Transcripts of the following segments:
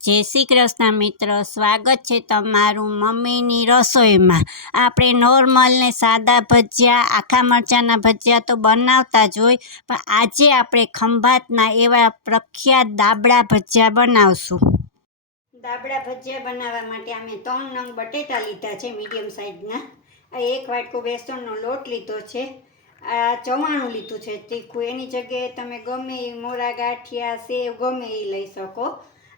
જય શ્રી કૃષ્ણ મિત્રો, સ્વાગત છે તમારું મમ્મીની રસોઈમાં। આપણે નોર્મલ ને સાદા ભજીયા, આખા મરચાંના ભજીયા તો બનાવતા જ હોય, પણ આજે આપણે ખંભાતના એવા પ્રખ્યાત દાબડા ભજીયા બનાવશું। દાબડા ભજીયા બનાવવા માટે અમે 3 નંગ બટેટા લીધા છે, મીડિયમ સાઇઝના। આ 1 વાટકો બેસનનો લોટ લીધો છે। આ ચવાણું લીધું છે તીખું, એની જગ્યાએ તમે ગમે એ મોરા ગાંઠિયા સેવ ગમે એ લઈ શકો।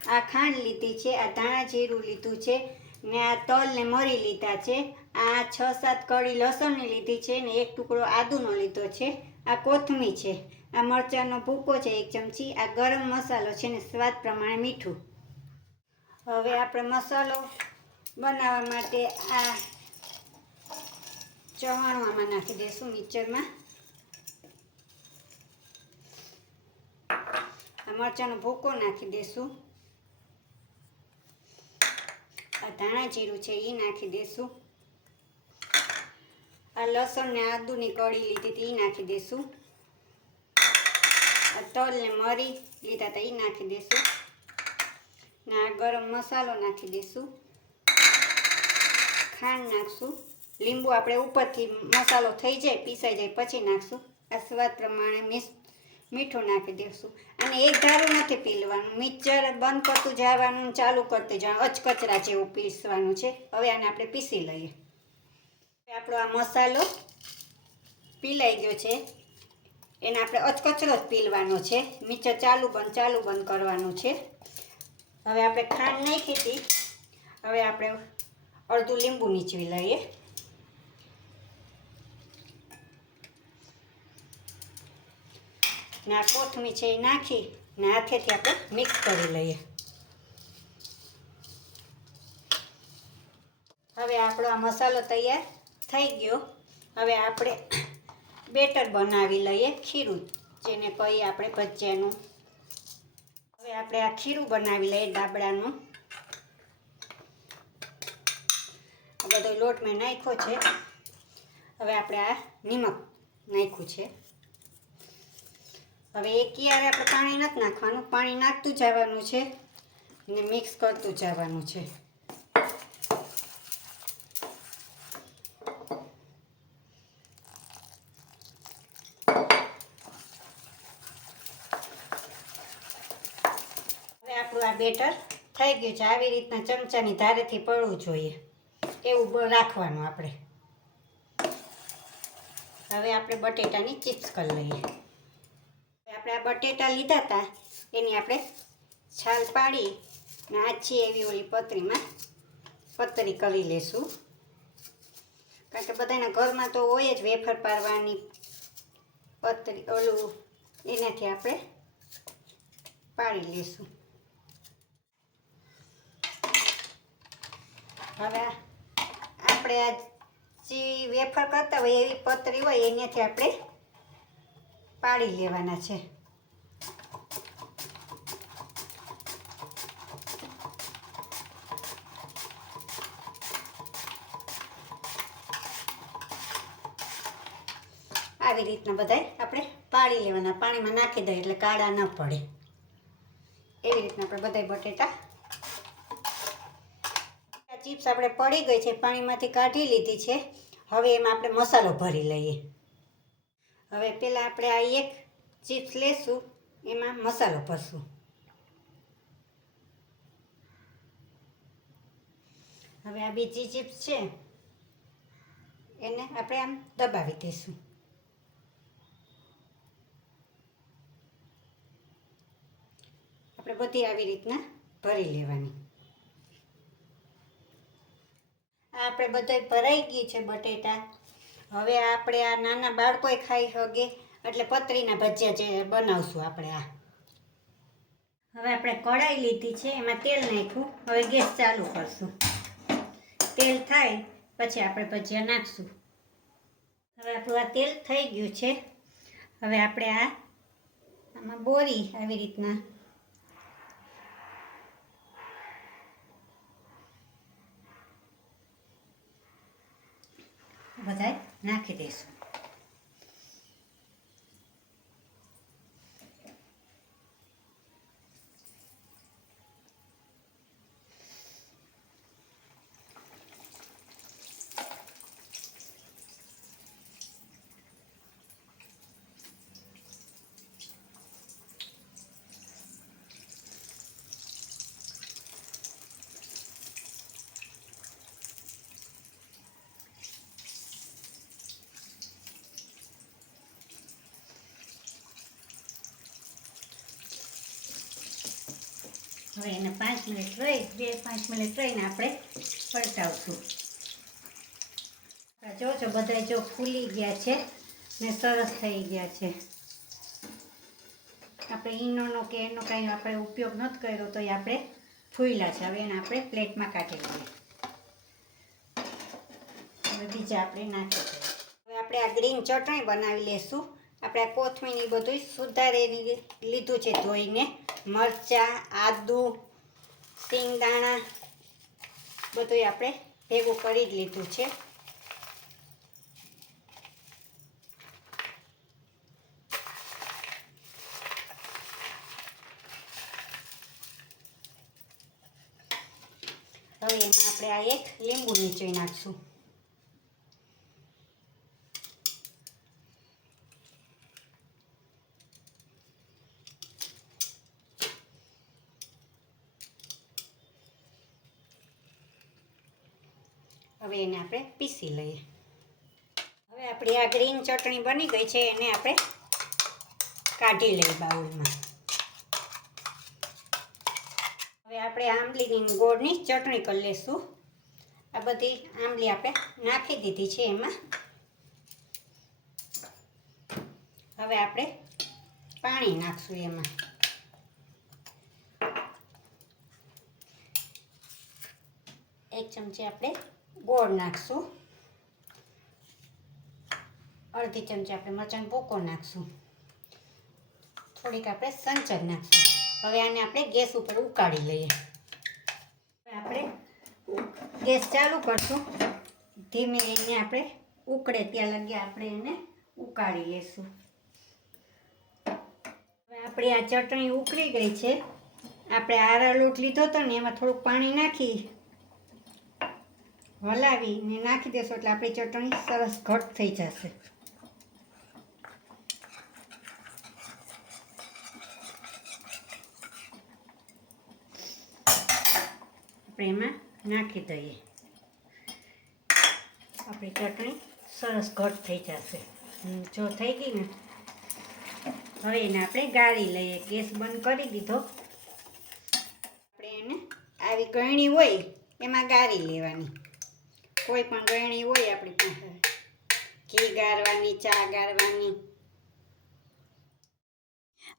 આ ખાંડ લીધી છે, આ ધાણા જીરું લીધું છે ને આ તલ ને મરી લીધા છે। આ 6-7 કળી લસણની લીધી છે ને 1 ટુકડો આદુનો લીધો છે। આ કોથમીર છે, આ મરચાંનો ભૂકો છે 1 ચમચી, આ ગરમ મસાલો છે ને સ્વાદ પ્રમાણે મીઠું। હવે આપણે મસાલો બનાવવા માટે આ ચવાણું આમાં નાખી દઈશું મિક્સરમાં। આ મરચાંનો ભૂકો નાખી દઈશું। આ ધાણા જીરું છે એ નાખી દઈશું। આ લસણ ને આદુની કળી લીધી હતી એ નાખી દઈશું। આ તલ ને મરી લીધા હતા એ નાખી દઈશું ને આ ગરમ મસાલો નાખી દઈશું। ખાંડ નાખશું, લીંબુ આપણે ઉપરથી મસાલો થઈ જાય પીસાઈ જાય પછી નાખશું। આ સ્વાદ પ્રમાણે મીઠું નાખી દઈશું। અને એક ધારું નથી પીલવાનું, મિક્સર બંધ કરતું જવાનું, ચાલુ કરતી જવાનું, અચકચરા જેવું પીસવાનું છે। હવે આને આપણે પીસી લઈએ। આપણો આ મસાલો પીલાઈ ગયો છે, એને આપણે અચકચરો જ પીલવાનો છે, મિક્સર ચાલુ બંધ કરવાનું છે। હવે આપણે ખાંડ નાખી હતી, હવે આપણે અડધું લીંબુ નીચવી લઈએ। ને આ કોથમીર છે એ નાખી ને હાથેથી આપણે મિક્સ કરી લઈએ। હવે આપણો આ મસાલો તૈયાર થઈ ગયો। હવે આપણે બેટર બનાવી લઈએ, ખીરું જેને કહીએ આપણે ભજીયાનું। હવે આપણે આ ખીરું બનાવી લઈએ દાબડાનું। આ બધો લોટ મેં નાખ્યો છે। હવે આપણે આ નિમક નાખ્યું છે। હવે એક ક્યારે આપણે પાણી નથી નાખવાનું, પાણી નાખતું જવાનું છે ને મિક્સ કરતું જવાનું છે। હવે આપણું આ બેટર થઈ ગયું છે, આવી રીતના ચમચાની ધારેથી પડવું જોઈએ એવું રાખવાનું આપણે। હવે આપણે બટેટાની ચિપ્સ કરી લઈએ। આપણે આ બટેટા લીધા હતા એની આપણે છાલ પાડી ને આછી એવી ઓલી પતરીમાં પતરી કરી લેશું, કારણ કે બધાના ઘરમાં તો હોય જ વેફર પાડવાની પતરી, ઓલું એનાથી આપણે પાડી લેશું। હવે આપણે આ જે વેફર કરતા હોય એવી પતરી હોય એનાથી આપણે પાડી લેવાના છે। આવી રીતના બધાય આપણે પાડી લેવાના, પાણીમાં નાખી દઈએ એટલે કાળા ન પડે, એવી રીતના આપણે બધાય બટેટા। ચિપ્સ આપણે પડી ગઈ છે, પાણીમાંથી કાઢી લીધી છે। હવે એમાં આપણે મસાલો ભરી લઈએ। હવે પહેલાં આપણે આ એક ચિપ્સ લેશું, એમાં મસાલો ભરશું। હવે આ બીજી ચિપ્સ છે એને આપણે આમ દબાવી દઈશું। આપણે બધી આવી રીતના ભરી લેવાની। આપણે બધાય ભરાઈ ગઈ છે બટેટા। હવે આપણે આ નાના બાળકોય ખાઈ શકે એટલે પતરીના ભજીયા જે બનાવશું આપણે આ। હવે આપણે કઢાઈ લીધી છે, એમાં તેલ નાખ્યું, હવે ગેસ ચાલુ કરશું। તેલ થાય પછી આપણે ભજીયા નાખશું। હવે આપણું આ તેલ થઈ ગયું છે। હવે આપણે આમાં બોરી આવી રીતના બધાય નાખી દઈશું। હવે એને 5 મિનિટ રહી 2-5 મિનિટ રહીને આપણે પલટાવશું. જો બધા જો ફૂલી ગયા છે ને સરસ થઈ ગયા છે. આપણે ઈનોનો કે એનો કાંઈ આપણે ઉપયોગ નથી કર્યો તો એ આપણે ફૂલ્યા છે. હવે એને આપણે પ્લેટમાં કાઢી લઈએ. હવે બીજા આપણે નાખી દઈએ. હવે આપણે આ ગ્રીન ચટણી બનાવી લેશું. આપણે આ કોથમીર બધું સુધારેલી લીધું છે ધોઈને. મરચાં, આદુ, સિંગદાણા બધું આપણે ભેગું કરી જ લીધું છે. હવે એમાં આપણે આ એક લીંબુ નીચોઈ નાખશું. હવે એને આપણે પીસી લઈએ. હવે આપણી આ ગ્રીન ચટણી બની ગઈ છે. એને આપણે કાઢી લઈએ બાઉલમાં. હવે આપણે આંબલીની ગોળની ચટણી કરી લઈશું. આ બધી આંબલી આપણે નાખી દીધી છે એમાં. હવે આપણે પાણી નાખશું એમાં. એક ચમચી આપણે ગોળ નાખશું. અડધી ચમચી આપણે મરચાંનો ભૂકો નાખશું. થોડીક આપણે સંચર નાખશું. હવે આને આપણે ગેસ ઉપર ઉકાળી લઈએ. આપણે ગેસ ચાલુ કરશું. ધીમે એને આપણે ઉકળે ત્યાં લગી આપણે એને ઉકાળી લઈશું. હવે આપણી આ ચટણી ઉકળી ગઈ છે. આપણે આરા લોટ લીધો હતો ને એમાં થોડુંક પાણી નાખી હલાવીને નાખી દેશો એટલે આપણી ચટણી સરસ ઘટ થઈ જશે. આપણે એમાં નાખી દઈએ. આપણી ચટણી સરસ ઘટ થઈ જશે. જો થઈ ગઈ ને હવે એને આપણે ગાળી લઈએ. ગેસ બંધ કરી દીધો. આપણે એને આવી ગળણી હોય એમાં ગાળી લેવાની. કોઈ પણ ગળણી હોય આપણી પાસે. ઘી ગાળવાની, ચા ગાળવાની.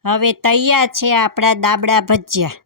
હવે તૈયાર છે આપણા દાબડા ભજીયા.